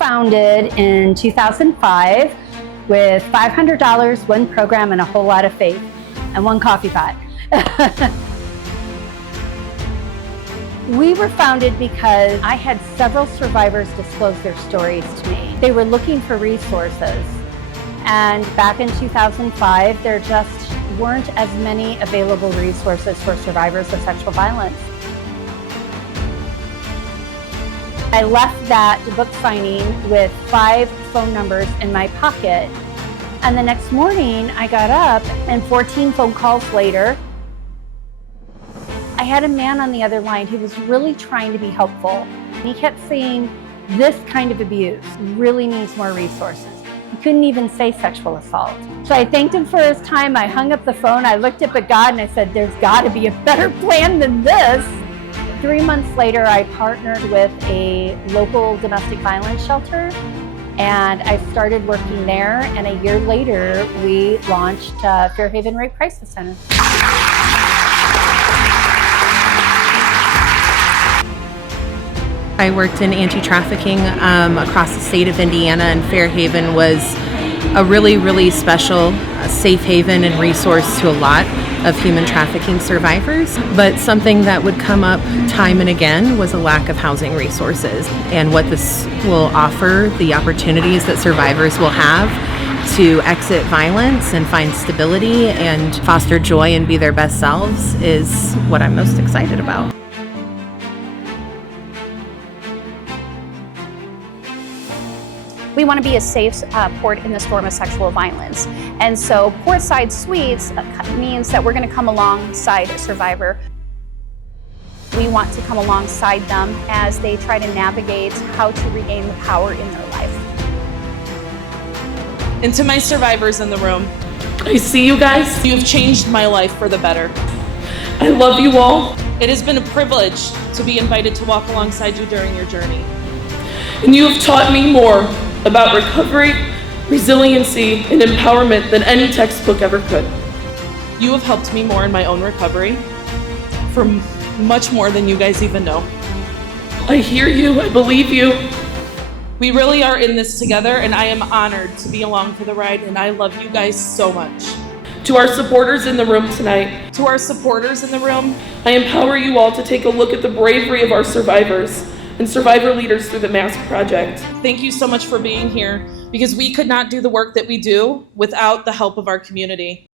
founded in 2005 with $500, one program, and a whole lot of faith, and one coffee pot. We were founded because I had several survivors disclose their stories to me. They were looking for resources, and back in 2005, there just weren't as many available resources for survivors of sexual violence. I left that book signing with 5 phone numbers in my pocket, and the next morning I got up, and 14 phone calls later, I had a man on the other line who was really trying to be helpful. He kept saying, this kind of abuse really needs more resources. He couldn't even say sexual assault. So I thanked him for his time. I hung up the phone, I looked up at God, and I said, there's got to be a better plan than this. 3 months later, I partnered with a local domestic violence shelter, and I started working there, and a year later, we launched Fairhaven Rape Crisis Center. I worked in anti-trafficking across the state of Indiana, and Fairhaven was a really, really special safe haven and resource to a lot of human trafficking survivors. But something that would come up time and again was a lack of housing resources, and what this will offer, the opportunities that survivors will have to exit violence and find stability and foster joy and be their best selves is what I'm most excited about. We want to be a safe port in the storm of sexual violence. And so Portside Suites means that we're going to come alongside a survivor. We want to come alongside them as they try to navigate how to regain the power in their life. And to my survivors in the room, I see you guys. You have changed my life for the better. I love you all. It has been a privilege to be invited to walk alongside you during your journey. And you have taught me more about recovery, resiliency, and empowerment than any textbook ever could. You have helped me more in my own recovery for much more than you guys even know. I hear you, I believe you. We really are in this together, and I am honored to be along for the ride, and I love you guys so much. To our supporters in the room tonight, To our supporters in the room, I empower you all to take a look at the bravery of our survivors and survivor leaders through the Mask Project. thank you so much for being here, because we could not do the work that we do without the help of our community.